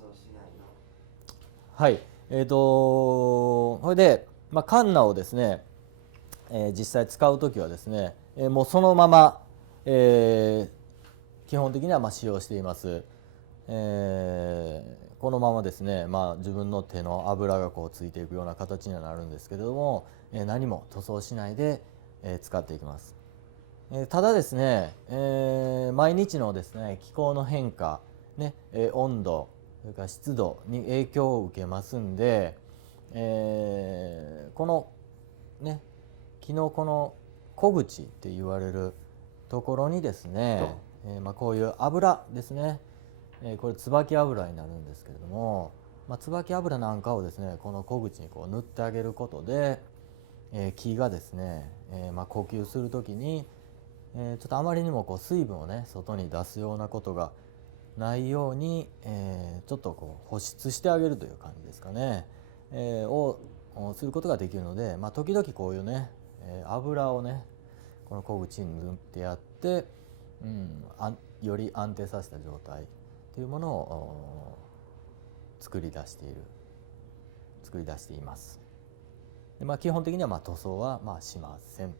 装しないの？はい。それで、カンナをですね、実際使うときはですね、もうそのまま、基本的には使用しています。このままですね、自分の手の油がこうついていくような形にはなるんですけれども、何も塗装しないで、使っていきます。ただですね、毎日のですね気候の変化、ね、温度それから湿度に影響を受けますんで、このねキノコの小口って言われるところにですね、こういう油ですね、これ椿油になるんですけれども、椿油なんかをですねこの小口にこう塗ってあげることで、木がですね、呼吸する時に、ちょっとあまりにもこう水分をね外に出すようなことがないように、ちょっとこう保湿してあげるという感じですかね、をすることができるので、時々こういうね、油をねこの小口に塗ってやって、より安定させた状態というものを作り出しています。で、基本的には塗装はしません。